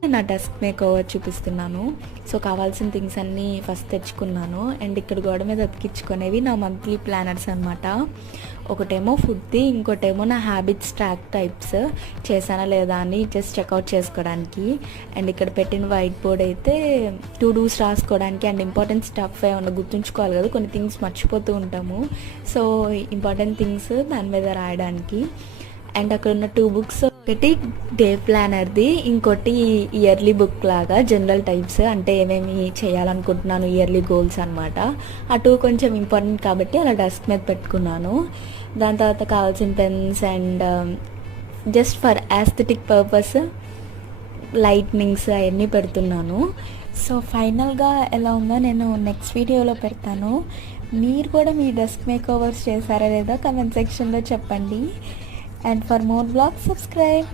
నా desk makeover చూపిస్తున్నాను. So కావాల్సిన థింగ్స్ అన్నీ ఫస్ట్ తెచ్చుకున్నాను. అండ్ ఇక్కడ గోడ మీద అతికించుకునేవి నా మంత్లీ ప్లానర్స్ అనమాట. ఒకటేమో ఫుడ్ది, ఇంకోటేమో నా హ్యాబిట్స్ ట్రాక్ టైప్స్ చేశానా లేదా అని జస్ట్ చెక్అవుట్ చేసుకోవడానికి. అండ్ ఇక్కడ పెట్టిన వైట్ బోర్డ్ అయితే టు డూస్ రాసుకోవడానికి అండ్ ఇంపార్టెంట్ స్టఫ్ ఏమన్నా గుర్తుంచుకోవాలి కదా, కొన్ని థింగ్స్ మర్చిపోతూ ఉంటాము. సో ఇంపార్టెంట్ థింగ్స్ దాని మీద రాయడానికి. అండ్ అక్కడ ఉన్న 2 బుక్స్, ఒకటి డే ప్లానర్ది, ఇంకోటి ఇయర్లీ బుక్ లాగా జనరల్ టైప్స్, అంటే ఏమేమి చేయాలనుకుంటున్నాను ఇయర్లీ గోల్స్ అనమాట. అటు కొంచెం ఇంపార్టెంట్ కాబట్టి అలా డెస్క్ మీద పెట్టుకున్నాను. దాని తర్వాత కావాల్సిన pens and just for aesthetic purpose lightnings అవన్నీ పెడుతున్నాను. సో ఫైనల్గా ఎలా ఉందో నేను నెక్స్ట్ వీడియోలో పెడతాను. మీరు కూడా మీ డెస్క్ మేకోవర్స్ చేశారా లేదా కమెంట్ సెక్షన్లో చెప్పండి. And for more vlogs, subscribe.